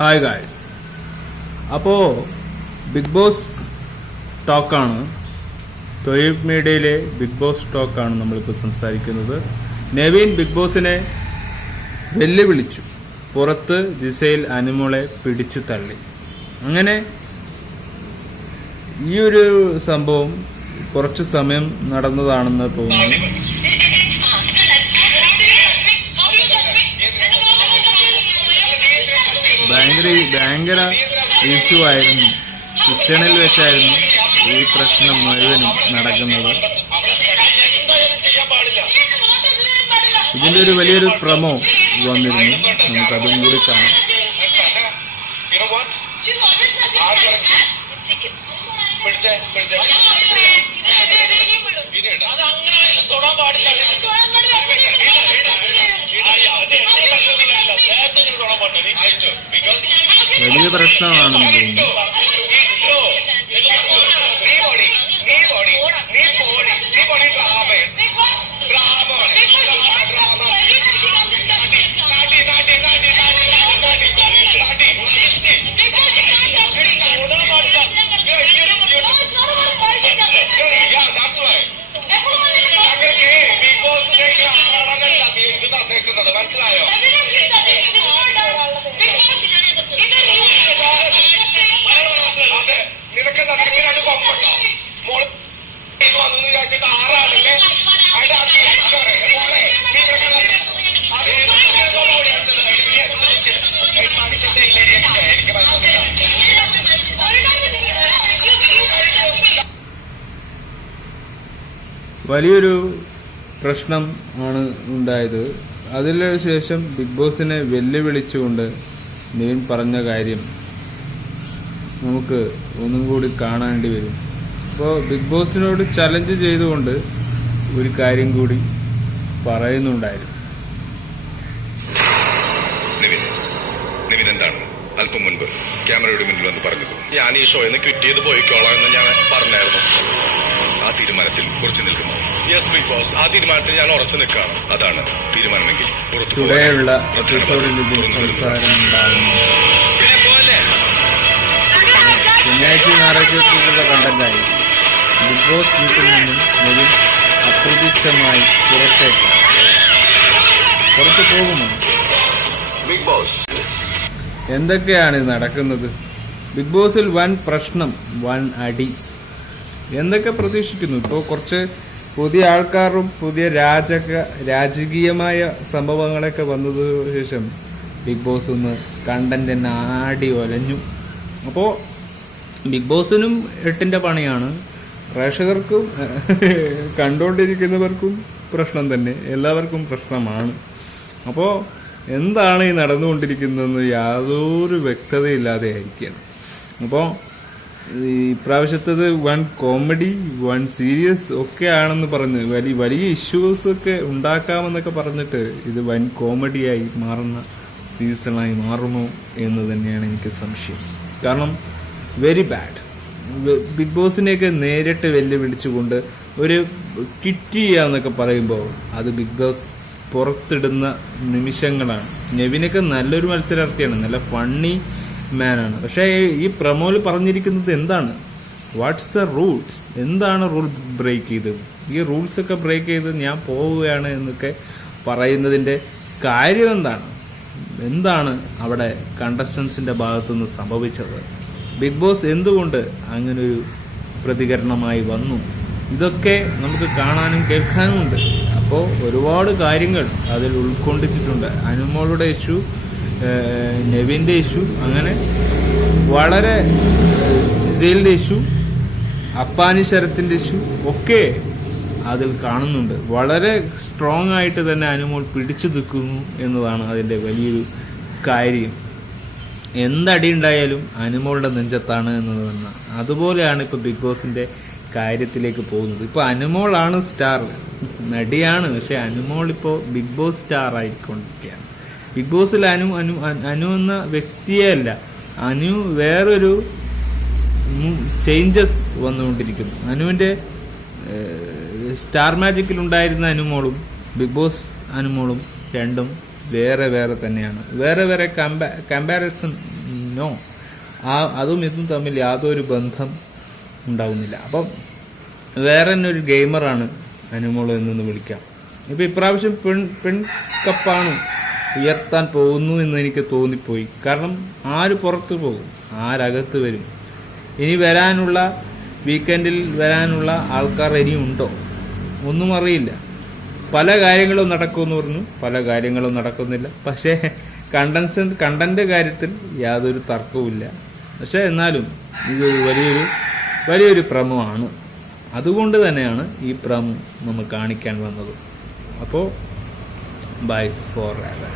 Hi guys, അപ്പോൾ big boss ടോക്കാണ്, തൊഴിൽ മീഡിയയിലെ ബിഗ് ബോസ് ടോക്കാണ് നമ്മളിപ്പോൾ സംസാരിക്കുന്നത്. നെവിൻ ബിഗ് ബോസിനെ വെല്ലുവിളിച്ചു, പുറത്ത് ജിസയിൽ അനുമോളെ പിടിച്ചു തള്ളി. അങ്ങനെ ഈ ഒരു സംഭവം കുറച്ചു സമയം നടന്നതാണെന്ന് തോന്നുന്നു. ഭയങ്കര ഇഷ്യൂ ആയിരുന്നു. കിച്ചണിൽ വെച്ചായിരുന്നു ഈ പ്രശ്നം മുഴുവനും നടക്കുന്നത്. ഇതിന്റെ ഒരു വലിയൊരു പ്രമോ വന്നിരുന്നു, നമുക്കതും കൂടി കാണാം. വലിയ പ്രശ്നമാണെന്ന് തോന്നുന്നു. മനസ്സിലായോ? നിനക്കെന്താ നിനക്കിനത് കൊമ്പട്ടോ? മോള് വന്നു വിചാരിച്ചിട്ട് ആറാടല്ലേ മനുഷ്യന്റെ ഇല്ലേരി എനിക്ക് മനസ്സിലായി. വലിയൊരു പ്രശ്നം ആണ് ഉണ്ടായത്. അതിന് ശേഷം ബിഗ് ബോസിനെ വെല്ലുവിളിച്ചുകൊണ്ട് നെവിൻ പറഞ്ഞ കാര്യം നമുക്ക് ഒന്നും കൂടി കാണേണ്ടി വരും. അപ്പോൾ ബിഗ് ബോസിനോട് ചലഞ്ച് ചെയ്തുകൊണ്ട് ഒരു കാര്യം കൂടി പറയുന്നുണ്ടായിരുന്നു. നിവിൻ എന്താണ് അല്പം മുൻപ് ക്യാമറയുടെ മുന്നിൽ വന്ന് പറഞ്ഞത്? ഞാൻ ഈ ഷോയിൽ നിന്ന് ക്വിറ്റ് ചെയ്ത് പോയിക്കോളാം എന്ന് ഞാൻ പറഞ്ഞായിരുന്നു. ആ തീരുമാനത്തിൽ ഉറച്ചു നിൽക്കുന്നു. യെസ് ബിഗ് ബോസ്, ആ തീരുമാനത്തിൽ ഞാൻ ഉറച്ചു നിൽക്കുകയാണ്. അതാണ് തീരുമാനമെങ്കിൽ പുറത്തു ശനിയാഴ്ച ഞായറാഴ്ച കണ്ടന്റായി ബിഗ് ബോസ് വീട്ടിൽ നിന്നും നെവിൻ അപ്രതീക്ഷിതമായി പുറത്തു പോകുമോ? ബിഗ് ബോസ് എന്തൊക്കെയാണ് നടക്കുന്നത്? ബിഗ് ബോസിൽ വൻ പ്രശ്നം, വൻ അടി, എന്തൊക്കെ പ്രതീക്ഷിക്കുന്നു? ഇപ്പോൾ കുറച്ച് പുതിയ ആൾക്കാരും പുതിയ രാജകീയമായ സംഭവങ്ങളൊക്കെ വന്നതിന് ശേഷം ബിഗ് ബോസ് ഒന്ന് കണ്ടന്റ് ആടി ഒലഞ്ഞു. അപ്പോൾ ബിഗ് ബോസിനും 8ന്റെ പണിയാണ്, പ്രേക്ഷകർക്കും കണ്ടുകൊണ്ടിരിക്കുന്നവർക്കും പ്രശ്നം തന്നെ, എല്ലാവർക്കും പ്രശ്നമാണ്. അപ്പോൾ എന്താണ് ഈ നടന്നുകൊണ്ടിരിക്കുന്നതെന്ന് യാതൊരു വ്യക്തതയില്ലാതെ ആയിരിക്കുകയാണ്. അപ്പോൾ ഈ പ്രാവശ്യത്തത് വൺ കോമഡി, വൺ സീരിയസ് ഒക്കെ ആണെന്ന് പറഞ്ഞ് വലിയ ഇഷ്യൂസ് ഒക്കെ ഉണ്ടാക്കാമെന്നൊക്കെ പറഞ്ഞിട്ട് ഇത് വൻ കോമഡിയായി മാറുന്ന സീസണായി മാറുമോ എന്ന് തന്നെയാണ് എനിക്ക് സംശയം. കാരണം വെരി ബാഡ്. ബിഗ് ബോസിനെയൊക്കെ നേരിട്ട് വെല്ലുവിളിച്ചുകൊണ്ട് ഒരു കിറ്റ് ചെയ്യാന്നൊക്കെ പറയുമ്പോൾ അത് ബിഗ് ബോസ് പുറത്തിടുന്ന നിമിഷങ്ങളാണ്. നെവിനൊക്കെ നല്ലൊരു മത്സരാർത്ഥിയാണ്, നല്ല ഫണ്ണി മാനാണ്. പക്ഷേ ഈ പ്രമോയിൽ പറഞ്ഞിരിക്കുന്നത് എന്താണ്? What's the rules? എന്താണ് റൂൾ ബ്രേക്ക് ചെയ്തത്? ഈ റൂൾസ് ഒക്കെ ബ്രേക്ക് ചെയ്ത് ഞാൻ പോവുകയാണ് എന്നൊക്കെ പറയുന്നതിന്റെ കാര്യം എന്താണ്? എന്താണ് അവിടെ കണ്ടസ്റ്റൻസിന്റെ ഭാഗത്തുനിന്ന് സംഭവിച്ചത്? ബിഗ് ബോസ് എന്തുകൊണ്ട് അങ്ങനൊരു പ്രതികരണമായി വന്നു? ഇതൊക്കെ നമുക്ക് കാണാനും കേൾക്കാനും ഉണ്ട്. അപ്പോൾ ഒരുപാട് കാര്യങ്ങൾ അതിൽ ഉൾക്കൊണ്ടിട്ടുണ്ട്. അനുമോളുടെ ഇഷ്യൂ, നെവിൻ്റെ ഇഷ്യൂ, അങ്ങനെ വളരെ ജിസേലിൻ്റെ ഇഷ്യൂ, അപ്പാനി ശരത്തിൻ്റെ ഇഷ്യൂ ഒക്കെ അതിൽ കാണുന്നുണ്ട്. വളരെ സ്ട്രോങ് ആയിട്ട് തന്നെ അനുമോൾ പിടിച്ചു നിൽക്കുന്നു എന്നതാണ് അതിൻ്റെ വലിയൊരു കാര്യം. എന്തടി ഉണ്ടായാലും അനുമോളുടെ നെഞ്ചത്താണ് എന്നത് തന്നെ. അതുപോലെയാണ് ഇപ്പോൾ ബിഗ് ബോസിന്റെ കാര്യത്തിലേക്ക് പോകുന്നത്. ഇപ്പോൾ അനുമോളാണ് സ്റ്റാർ, നടിയാണ്, പക്ഷെ അനുമോൾ ഇപ്പോൾ ബിഗ് ബോസ് സ്റ്റാർ ആയിക്കൊണ്ടിരിക്കുകയാണ്. ബിഗ് ബോസിൽ അനു എന്ന വ്യക്തിയെ അല്ല, അനു വേറൊരു ചേഞ്ചസ് വന്നുകൊണ്ടിരിക്കുന്നു. അനുവിന്റെ സ്റ്റാർ മാജിക്കിൽ ഉണ്ടായിരുന്ന അനുമോളും ബിഗ് ബോസ് അനുമോളും രണ്ടും വേറെ വേറെ തന്നെയാണ്. വേറെ വേറെ കമ്പാരിസൺ നോ, അതും ഇതും തമ്മിൽ യാതൊരു ബന്ധം ഉണ്ടാവുന്നില്ല. അപ്പം വേറെ തന്നെ ഒരു ഗെയിമറാണ് അനുമോൾ എന്നൊന്ന് വിളിക്കാം. ഇപ്പം ഇപ്രാവശ്യം പെൺ കപ്പാണ് ഉയർത്താൻ പോകുന്നു എന്ന് എനിക്ക് തോന്നിപ്പോയി. കാരണം ആര് പുറത്തു പോകും, ആരകത്ത് വരും, ഇനി വരാനുള്ള വീക്കെൻഡിൽ വരാനുള്ള ആൾക്കാർ ഇനിയുണ്ടോ ഒന്നും അറിയില്ല. പല കാര്യങ്ങളും നടക്കുമെന്ന് പറഞ്ഞു, പല കാര്യങ്ങളും നടക്കുന്നില്ല. പക്ഷേ കണ്ടന്റ് കാര്യത്തിൽ യാതൊരു തർക്കവുമില്ല. പക്ഷെ എന്നാലും ഇത് വലിയൊരു പ്രമമാണ്. അതുകൊണ്ട് തന്നെയാണ് ഈ പ്രമം നമ്മൾ കാണിക്കാൻ വന്നത്. അപ്പോൾ ബൈ ഫോർ എവർ.